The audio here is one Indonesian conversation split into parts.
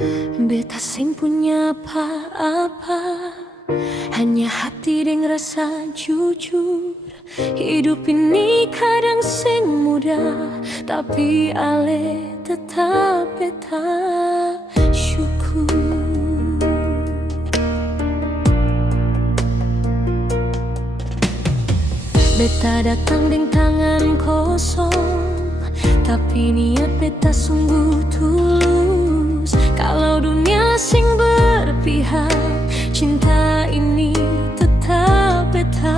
Beta sing punya apa-apa, hanya hati deng rasa jujur. Hidup ini kadang sing mudah, tapi ale tetap beta syukur. Beta datang deng tangan kosong, tapi niat beta sungguh tulus. Kalau dunia sing berpihak, cinta ini tetap beta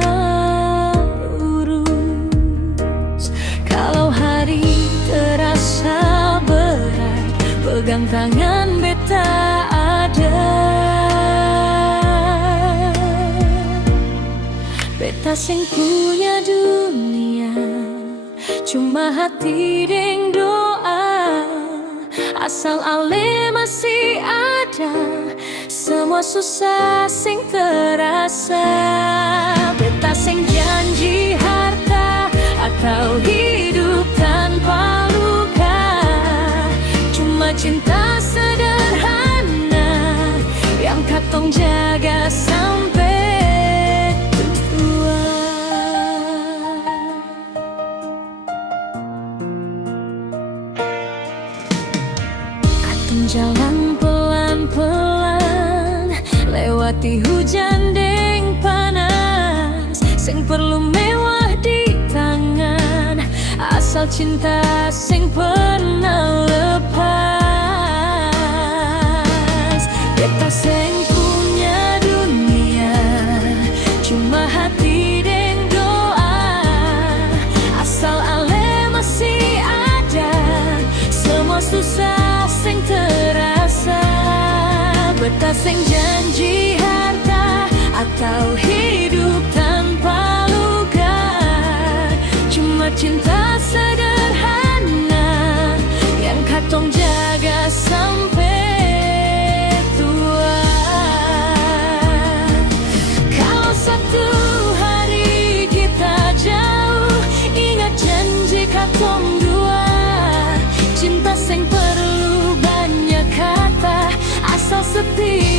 urus. Kalau hari terasa berat, pegang tangan beta ada. Beta sing punya dunia, cuma hati deng doa. Asal ale masih ada, semua susah sing terasa. Beta sing janji harta atau hidup tanpa luka, cuma cinta sederhana yang katong jaga sampai jalan pelan-pelan, lewati hujan deng panas. Sing perlu mewah di tangan, asal cinta sing pernah lepas. Beta sing punya dunia, cuma hati deng doa. Asal ale masih ada, semua susah sing terasa. Beta sing janji harta atau hidup tanpa luka, cuma cinta sederhana yang katong jaga sampai tua. Kalau satu hari kita jauh, ingat janji katong dua. Cinta sing perlu banyak kata, asal setia